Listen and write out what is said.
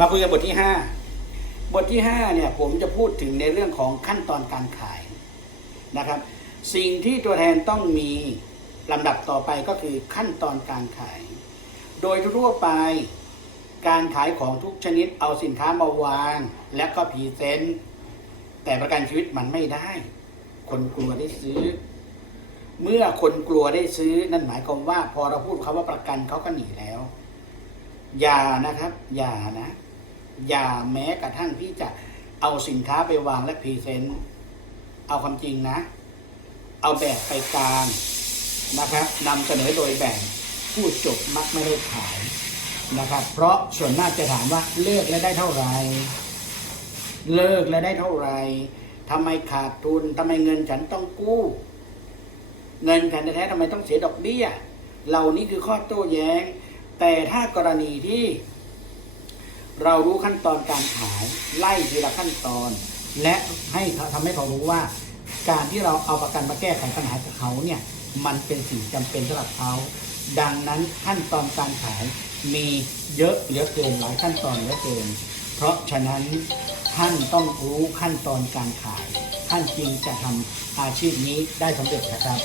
มาคุยกันบทที่ห้าบทที่ห้าเนี่ยผมจะพูดถึงในเรื่องของขั้นตอนการขายนะครับ สิ่งที่ตัวแทนต้องมีลำดับต่อไปก็คือขั้นตอนการขาย โดยทั่วไปการขายของทุกชนิดเอาสินค้ามาวาง และก็พรีเซนต์แต่ประกันชีวิตมันไม่ได้ คนกลัวได้ซื้อ เมื่อคนกลัวได้ซื้อนั่นหมายความว่า พอเราพูดคำว่าประกันเขาก็หนีแล้ว อย่านะครับ อย่านะ อย่าแม้กระทั่งที่จะเอาสินค้าไปวางและพรีเซนต์เอาความจริงนะ เอาแบบไปกลางนะครับนำเสนอโดยแบ่งผู้จบมักไม่ได้ขายนะครับ เพราะส่วนมากจะถามว่าเลิกแล้วได้เท่าไหร่เลิกแล้วได้เท่าไหร่ทำไมขาดทุนทำไมเงินฉันต้องกู้ เงินฉันแท้ๆทำไมต้องเสียดอกเบี้ย เหล่านี้คือข้อโต้แย้ง แต่ถ้ากรณีที่ เรารู้ขั้นตอนการขายไล่ทีละขั้นตอน และให้ทำให้เขารู้ว่า การที่เราเอาประกันมาแก้ไขปัญหากับเขาเนี่ยมันเป็นสิ่งจำเป็นสำหรับเขาดังนั้นขั้นตอนการขายมีเยอะเหลือเกินหลายขั้นตอนเหลือเกิน เพราะฉะนั้นท่านต้องรู้ขั้นตอนการขาย ท่านจึงจะทำอาชีพนี้ได้สำเร็จนะครับ